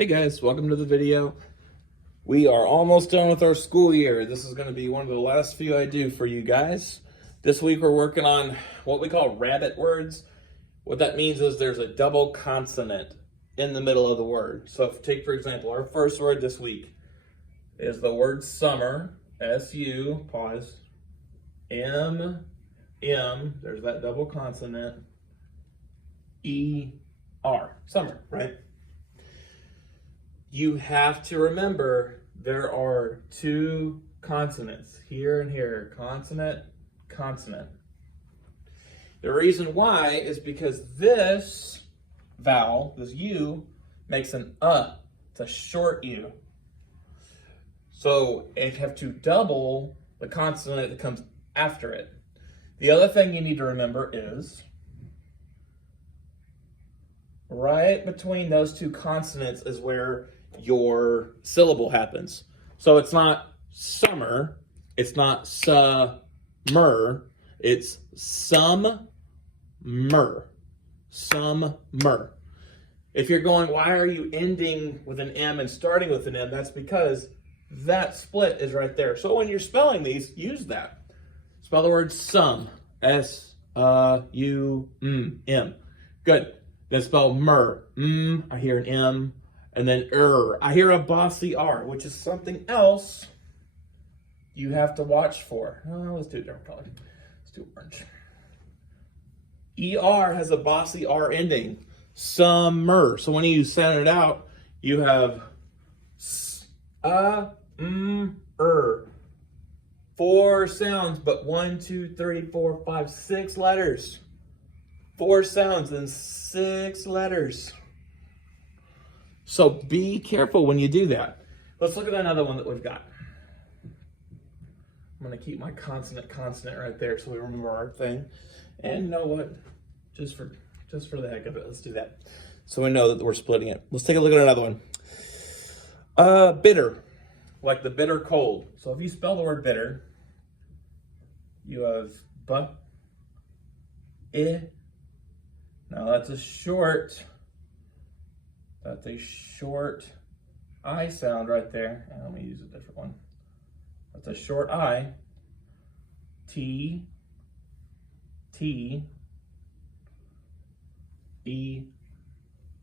Hey guys, welcome to the video. We are almost done with our school year. This is going to be one of the last few I do for you guys. This week we're working on what we call rabbit words. What that means is there's a double consonant in the middle of the word. So if take for example, our first word this week is the word summer, S-U, pause, M, there's that double consonant, E-R, summer, right? You have to remember there are two consonants, here and here, consonant, consonant. The reason why is because this vowel, this U, makes an it's a short U. So you have to double the consonant that comes after it. The other thing you need to remember is right between those two consonants is where your syllable happens. So it's not summer, it's not summer, it's summer. Summer. If you're going, why are you ending with an M and starting with an M? That's because that split is right there. So when you're spelling these, use that. Spell the word sum, S-U-M. Good. Then spell mer. I hear an M. And then I hear a bossy R, which is something else you have to watch for. Let's do a different color. Let's do orange. ER has a bossy R ending. Summer. So when you sound it out, you have four sounds, but 1, 2, 3, 4, 5, 6 letters. 4 sounds and 6 letters. So be careful when you do that. Let's look at another one that we've got. I'm gonna keep my consonant right there so we remember our thing. And you know what? Just for the heck of it, let's do that. So we know that we're splitting it. Let's take a look at another one. Bitter, like the bitter cold. So if you spell the word bitter, you have Now that's a short I sound right there. And let me use a different one. That's a short I. T, E,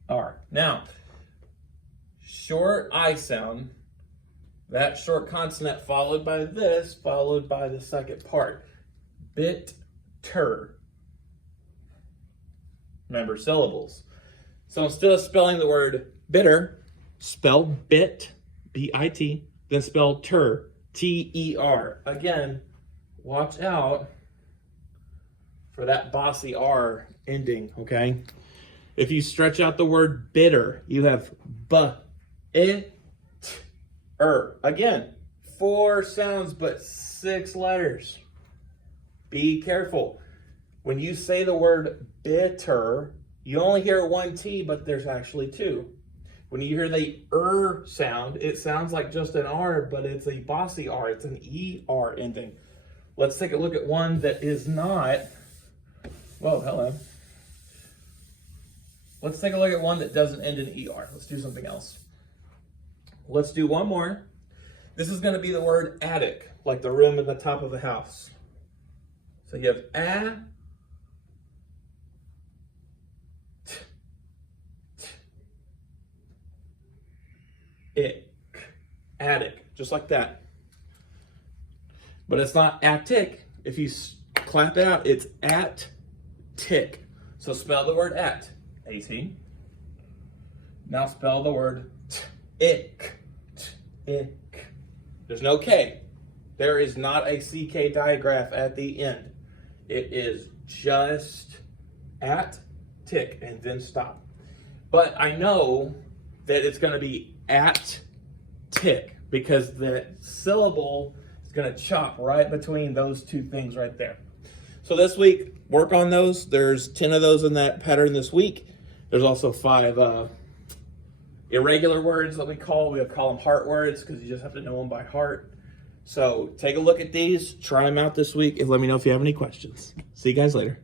R. Now, short I sound, that short consonant followed by this, followed by the second part. Bitter. Remember syllables. So instead of spelling the word bitter, spell bit, B-I-T, then spell ter, T-E-R. Again, watch out for that bossy R ending, okay? If you stretch out the word bitter, you have B-I-T-er. Again, 4 sounds but 6 letters. Be careful. When you say the word bitter, you only hear 1 T, but there's actually 2. When you hear the sound, it sounds like just an R, but it's a bossy R. It's an ER ending. Let's take a look at one that is not. Whoa, hello. Let's take a look at one that doesn't end in ER. Let's do something else. Let's do one more. This is going to be the word attic, like the room at the top of the house. So you have attic, just like that. But it's not attic. If you clap it out, it's at-tick. So spell the word at, A-T. Now spell the word ick, ick. There's no K. There is not a CK digraph at the end. It is just at-tick and then stop. But I know that it's going to be at-tick because the syllable is going to chop right between those two things right there. So this week, work on those. There's 10 of those in that pattern this week. There's also 5 irregular words that we call them heart words because you just have to know them by heart. So take a look at these, try them out this week, and let me know if you have any questions. See you guys later.